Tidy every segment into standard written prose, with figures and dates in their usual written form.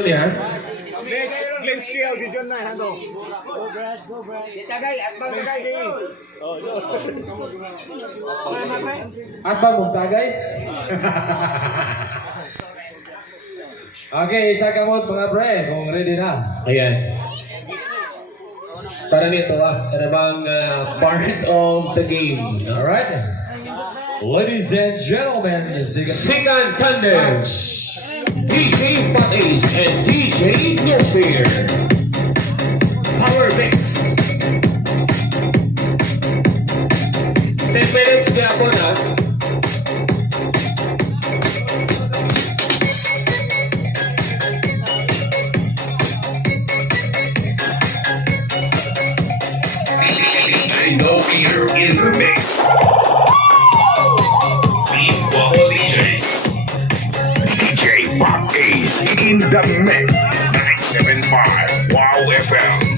Yeah. Let's scale si John na hando. Go Brad, go Brad. Tagay at magagay. Oh, no. At ba mong tagay? Okay, isa ka mo mga pre, kung ready na. Ayan. Para nito ano bang part of the game. Alright? Ladies and gentlemen, second contest. DJ Patties and DJ No Fear. Power Mix. 10 minutes kaya po na. DJ No Fear in the mix. Meanwhile, DJs. DJ Pop Ace in the mix. 975 Wow FM.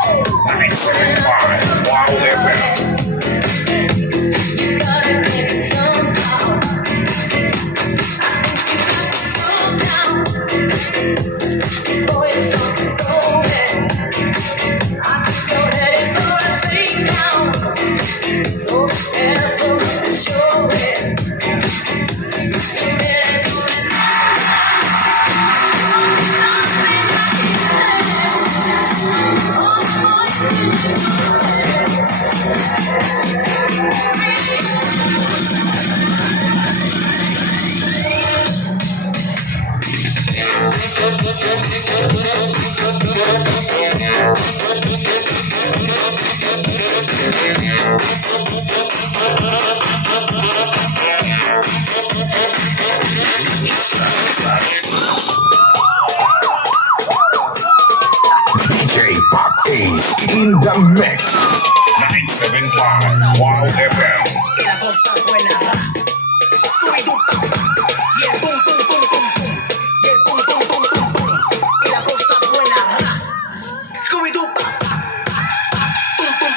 In the mix. 975 Wow FM. DJ Pop Ace in the mix. 975 Wow FM. La cosa suena Scooby-Doo, y el pum pum pum pum pum, y el pum pum pum pum pum, y la cosa suena Scooby-Doo, pum pum.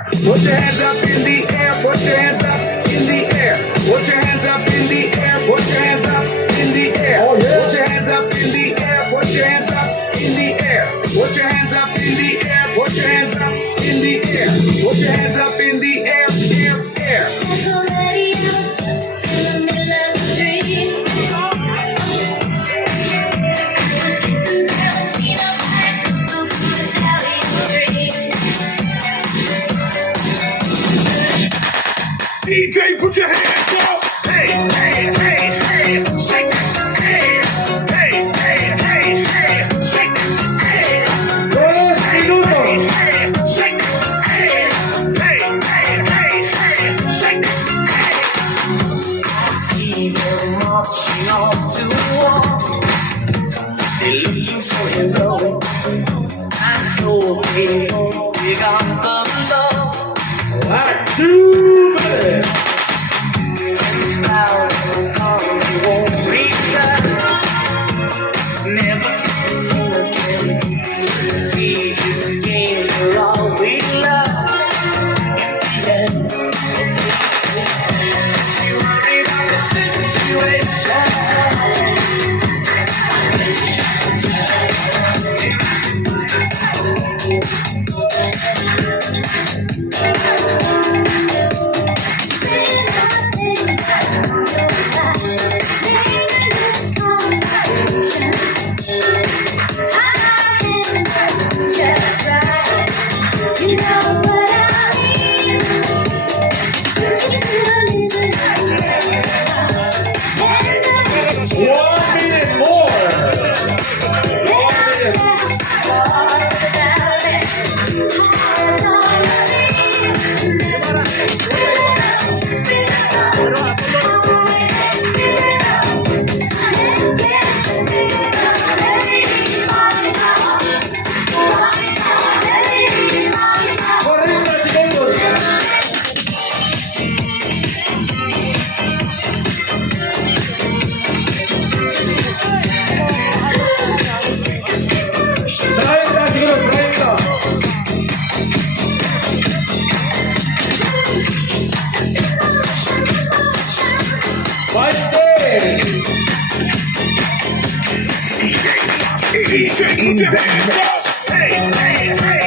air. Put your hands up in the air. Put your hands up in the air. Put your hands up in the air. Put your hands up in the air. Oh, yeah. Put your hands up in the air. Put your hands up in the air. Put your hands up in the air. Put your hands up in the air. Put your hands up in the air. Air. There's a lady in the middle of the street. DJ, put your hands up. Hey, hey, hey, hey. Shake that. Hey, hey, hey, hey, hey. Shake that. Hey, Dos minutos. hey, shake that. Hey, hey, hey, hey, hey. Shake that. Hey. I see them marching off to war. They're looking so heroic. I'm told they won't pick up the love. Last 2 minutes. 10,000 pounds they won't return. Never to be seen again. Strategic games are all we love. Yes. She worried about the situation. You know what I mean? 1 minute more. 1 minute. DJ in the mix. Hey, hey, hey.